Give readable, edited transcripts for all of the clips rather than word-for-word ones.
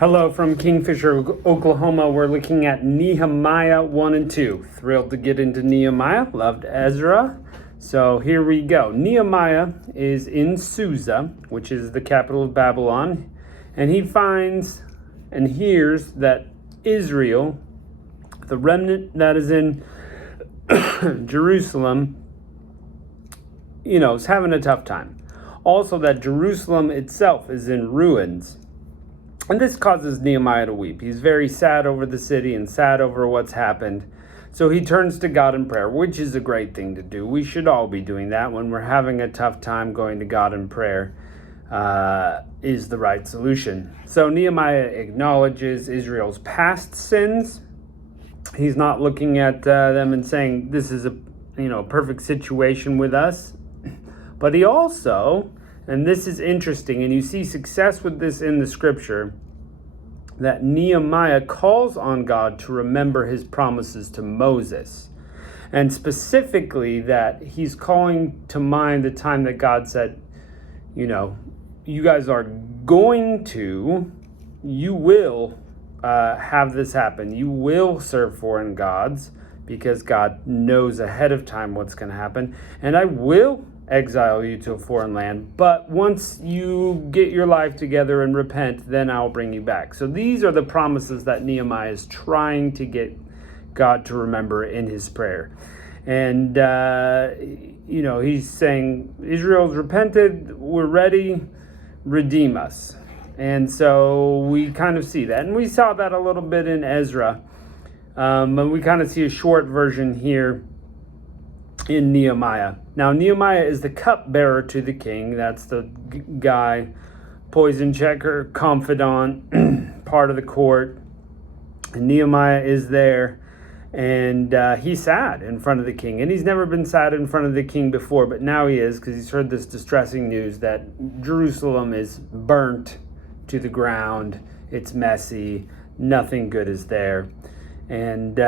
Hello from Kingfisher, Oklahoma. We're looking at Nehemiah 1 and 2. Thrilled to get into Nehemiah. Loved Ezra. So here we go. Nehemiah is in Susa, which is the capital of Babylon. And he finds and hears that Israel, the remnant that is in Jerusalem, is having a tough time. Also that Jerusalem itself is in ruins. And this causes Nehemiah to weep. He's very sad over the city and sad over what's happened. So he turns to God in prayer, which is a great thing to do. We should all be doing that when we're having a tough time. Going to God in prayer is the right solution. So Nehemiah acknowledges Israel's past sins. He's not looking at them and saying, this is a perfect situation with us. But he also, and this is interesting, and you see success with this in the scripture, that Nehemiah calls on God to remember his promises to Moses. And specifically that he's calling to mind the time that God said, you guys are going to, you will have this happen. You will serve foreign gods because God knows ahead of time what's going to happen. And I will exile you to a foreign land, but once you get your life together and repent, then I'll bring you back. So these are the promises that Nehemiah is trying to get God to remember in his prayer. And he's saying, Israel's repented, we're ready, redeem us. And so we kind of see that, and we saw that a little bit in Ezra, and we kind of see a short version here in Nehemiah. Now, Nehemiah is the cupbearer to the king. That's the guy, poison checker, confidant, part of the court. And Nehemiah is there, and he's sad in front of the king. And he's never been sad in front of the king before, but now he is, because he's heard this distressing news that Jerusalem is burnt to the ground. It's messy. Nothing good is there. And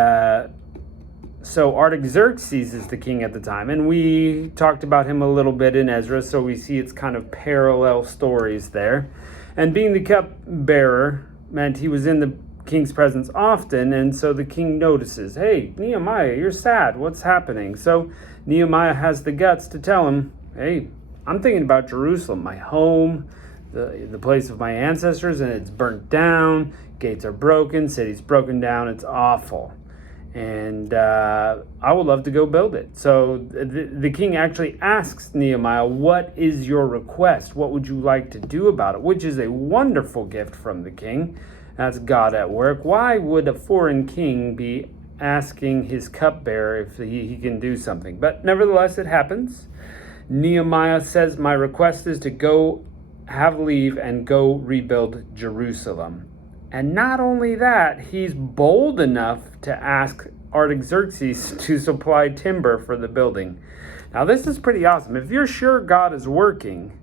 so Artaxerxes is the king at the time, and we talked about him a little bit in Ezra, so we see it's kind of parallel stories there. And being the cupbearer meant he was in the king's presence often, and so the king notices, hey, Nehemiah, you're sad, what's happening? So Nehemiah has the guts to tell him, hey, I'm thinking about Jerusalem, my home, the place of my ancestors, and it's burnt down, gates are broken, city's broken down, it's awful. And I would love to go build it. So the king actually asks Nehemiah, what is your request? What would you like to do about it? Which is a wonderful gift from the king. That's God at work. Why would a foreign king be asking his cupbearer if he can do something? But nevertheless, it happens. Nehemiah says, my request is to go have leave and go rebuild Jerusalem. And not only that, he's bold enough to ask Artaxerxes to supply timber for the building. Now, this is pretty awesome. If you're sure God is working,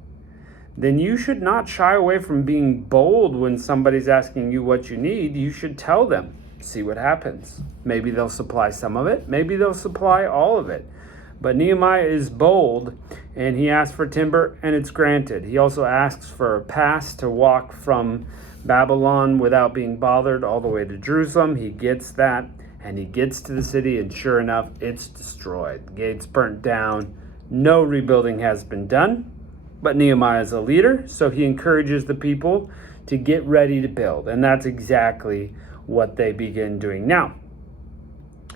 then you should not shy away from being bold when somebody's asking you what you need. You should tell them, see what happens. Maybe they'll supply some of it. Maybe they'll supply all of it. But Nehemiah is bold, and he asks for timber, and it's granted. He also asks for a pass to walk from Babylon without being bothered all the way to Jerusalem. He gets that, and he gets to the city, and sure enough, it's destroyed. The gates burnt down. No rebuilding has been done, but Nehemiah is a leader, so he encourages the people to get ready to build, and that's exactly what they begin doing. Now,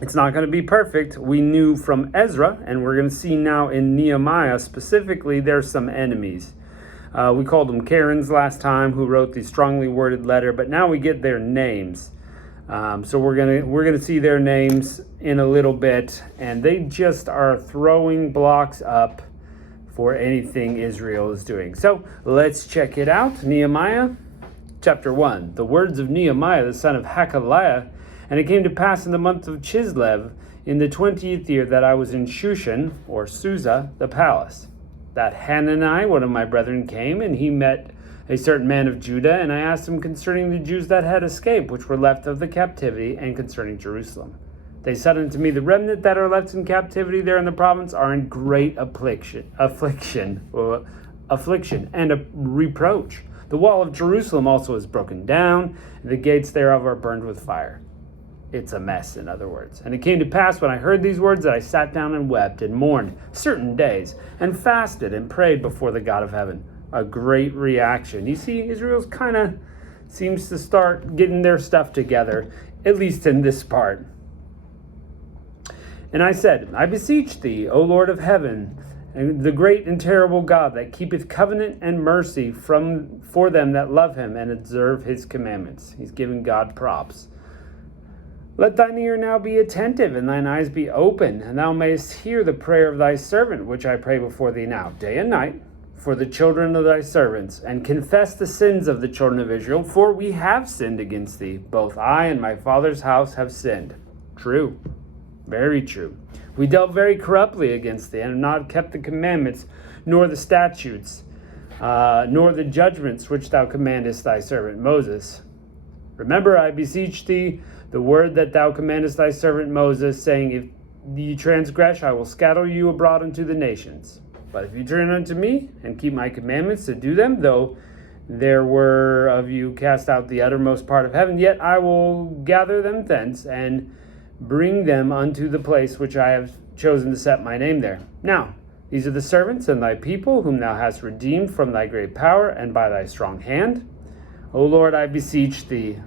it's not going to be perfect. We knew from Ezra, and we're going to see now in Nehemiah specifically, there's some enemies. We called them Karens last time, who wrote the strongly worded letter, but now we get their names. So we're gonna see their names in a little bit, and they just are throwing blocks up for anything Israel is doing. So let's check it out. Nehemiah chapter 1. The words of Nehemiah, the son of Hakaliah. And it came to pass in the month of Chislev, in the 20th year, that I was in Shushan, or Susa, the palace, that Hanani, one of my brethren, came, and he met a certain man of Judah, and I asked him concerning the Jews that had escaped, which were left of the captivity, and concerning Jerusalem. They said unto me, the remnant that are left in captivity there in the province are in great affliction, and a reproach. The wall of Jerusalem also is broken down, and the gates thereof are burned with fire. It's a mess, in other words. And it came to pass when I heard these words that I sat down and wept and mourned certain days and fasted and prayed before the God of heaven. A great reaction. You see, Israel's kind of seems to start getting their stuff together, at least in this part. And I said, I beseech thee, O Lord of heaven, and the great and terrible God that keepeth covenant and mercy for them that love him and observe his commandments. He's giving God props. Let thine ear now be attentive, and thine eyes be open, and thou mayest hear the prayer of thy servant, which I pray before thee now, day and night, for the children of thy servants, and confess the sins of the children of Israel, for we have sinned against thee. Both I and my father's house have sinned. True. Very true. We dealt very corruptly against thee, and have not kept the commandments, nor the statutes, nor the judgments which thou commandest thy servant Moses. Remember, I beseech thee, the word that thou commandest thy servant Moses, saying, if ye transgress, I will scatter you abroad unto the nations. But if you turn unto me, and keep my commandments to do them, though there were of you cast out the uttermost part of heaven, yet I will gather them thence, and bring them unto the place which I have chosen to set my name there. Now, these are the servants and thy people, whom thou hast redeemed from thy great power, and by thy strong hand. O Lord, I beseech thee,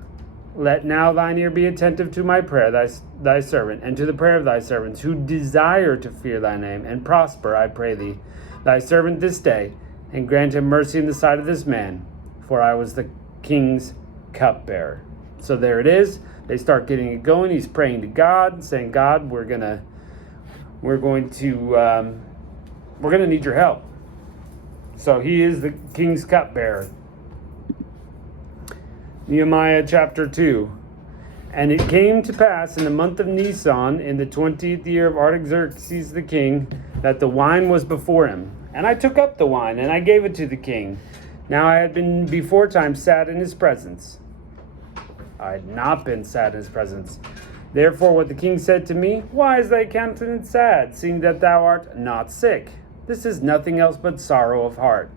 let now thine ear be attentive to my prayer, thy servant, and to the prayer of thy servants, who desire to fear thy name, and prosper, I pray thee, thy servant this day, and grant him mercy in the sight of this man, for I was the king's cupbearer. So there it is. They start getting it going. He's praying to God, saying, God, we're gonna need your help. So he is the king's cupbearer. Nehemiah chapter 2. And it came to pass in the month of Nisan, in the 20th year of Artaxerxes the king, that the wine was before him. And I took up the wine, and I gave it to the king. Now I had been before time sad in his presence. I had not been sad in his presence. Therefore what the king said to me, why is thy countenance sad, seeing that thou art not sick? This is nothing else but sorrow of heart.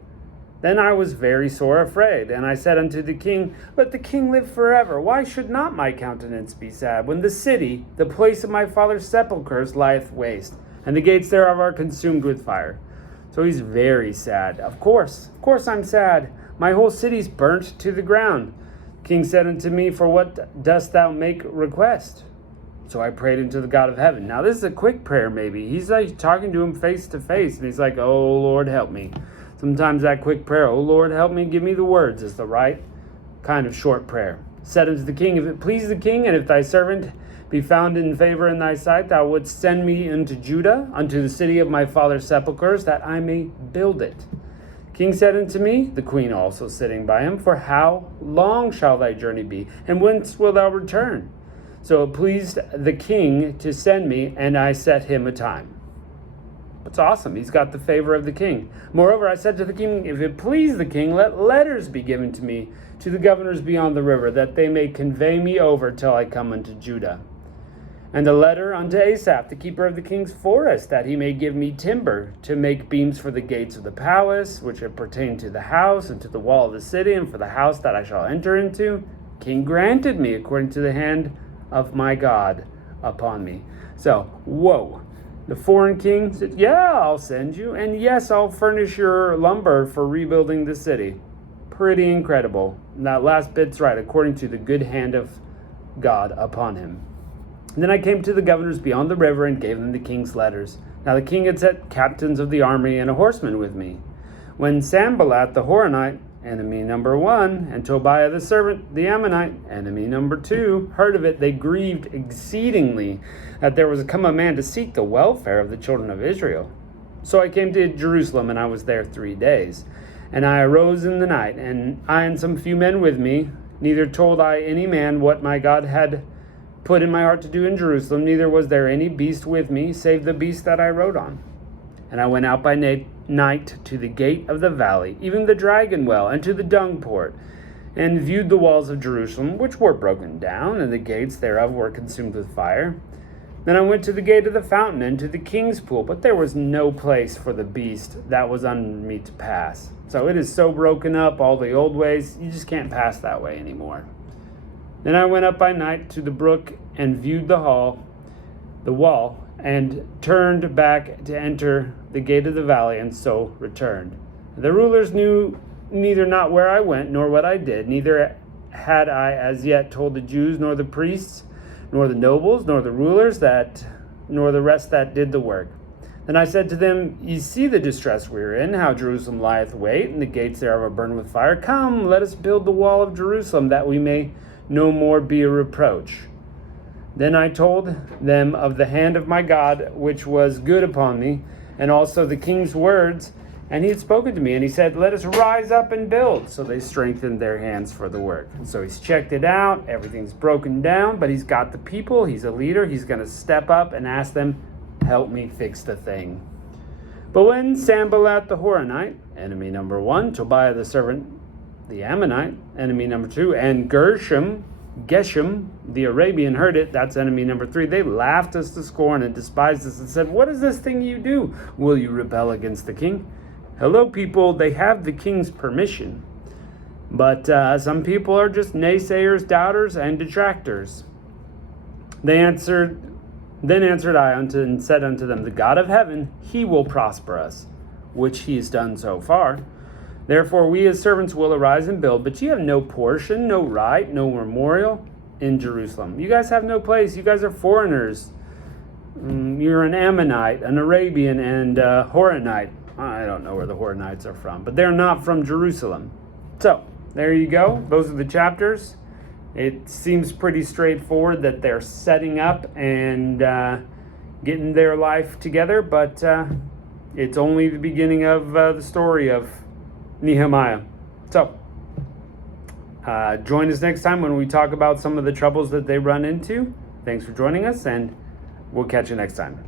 Then I was very sore afraid, and I said unto the king, let the king live forever. Why should not my countenance be sad, when the city, the place of my father's sepulchres, lieth waste, and the gates thereof are consumed with fire? So he's very sad. Of course I'm sad. My whole city's burnt to the ground. The king said unto me, for what dost thou make request? So I prayed unto the God of heaven. Now this is a quick prayer maybe. He's like talking to him face to face, and he's like, oh Lord, help me. Sometimes that quick prayer, oh Lord, help me, give me the words, is the right kind of short prayer. Said unto the king, if it please the king, and if thy servant be found in favor in thy sight, thou wouldst send me into Judah, unto the city of my father's sepulchres, that I may build it. King said unto me, the queen also sitting by him, for how long shall thy journey be, and whence wilt thou return? So it pleased the king to send me, and I set him a time. It's awesome. He's got the favor of the king. Moreover, I said to the king, if it please the king, let letters be given to me, to the governors beyond the river, that they may convey me over till I come unto Judah. And a letter unto Asaph, the keeper of the king's forest, that he may give me timber to make beams for the gates of the palace, which pertain to the house and to the wall of the city, and for the house that I shall enter into. King granted me according to the hand of my God upon me. So, whoa. The foreign king said, yeah, I'll send you. And yes, I'll furnish your lumber for rebuilding the city. Pretty incredible. And that last bit's right, according to the good hand of God upon him. And then I came to the governors beyond the river and gave them the king's letters. Now the king had set captains of the army and a horseman with me. When Sanballat the Horonite, enemy number 1, and Tobiah the servant, the Ammonite, enemy number 2, heard of it, they grieved exceedingly that there was come a man to seek the welfare of the children of Israel. So I came to Jerusalem, and I was there 3 days. And I arose in the night, and I and some few men with me, neither told I any man what my God had put in my heart to do in Jerusalem, neither was there any beast with me, save the beast that I rode on. And I went out by night to the gate of the valley, even the dragon well, and to the dung port, and viewed the walls of Jerusalem, which were broken down, and the gates thereof were consumed with fire. Then I went to the gate of the fountain and to the king's pool, but there was no place for the beast that was under me to pass. So it is so broken up, all the old ways, you just can't pass that way anymore. Then I went up by night to the brook and viewed the wall, and turned back to enter the gate of the valley, and so returned. The rulers knew neither not where I went, nor what I did, neither had I as yet told the Jews, nor the priests, nor the nobles, nor the rulers, nor the rest that did the work. Then I said to them, Ye see the distress we are in, how Jerusalem lieth wait, and the gates thereof are burned with fire. Come, let us build the wall of Jerusalem, that we may no more be a reproach. Then I told them of the hand of my God, which was good upon me, and also the king's words. And he had spoken to me, and he said, Let us rise up and build. So they strengthened their hands for the work. And so he's checked it out. Everything's broken down, but he's got the people. He's a leader. He's going to step up and ask them, help me fix the thing. But when Sanballat the Horonite, enemy number 1, Tobiah the servant, the Ammonite, enemy number 2, and Geshem, the Arabian, heard it, that's enemy number 3, they laughed us to scorn and despised us and said, What is this thing you do? Will you rebel against the king? Hello, people, they have the king's permission. But some people are just naysayers, doubters, and detractors. Then answered I and said unto them, The God of heaven, he will prosper us, which he has done so far. Therefore we as servants will arise and build, but ye have no portion, no right, no memorial in Jerusalem. You guys have no place. You guys are foreigners. You're an Ammonite, an Arabian, and Horonite. I don't know where the Horonites are from, but they're not from Jerusalem. So, there you go. Those are the chapters. It seems pretty straightforward that they're setting up and getting their life together, but it's only the beginning of the story of Nehemiah. So, join us next time when we talk about some of the troubles that they run into. Thanks for joining us, and we'll catch you next time.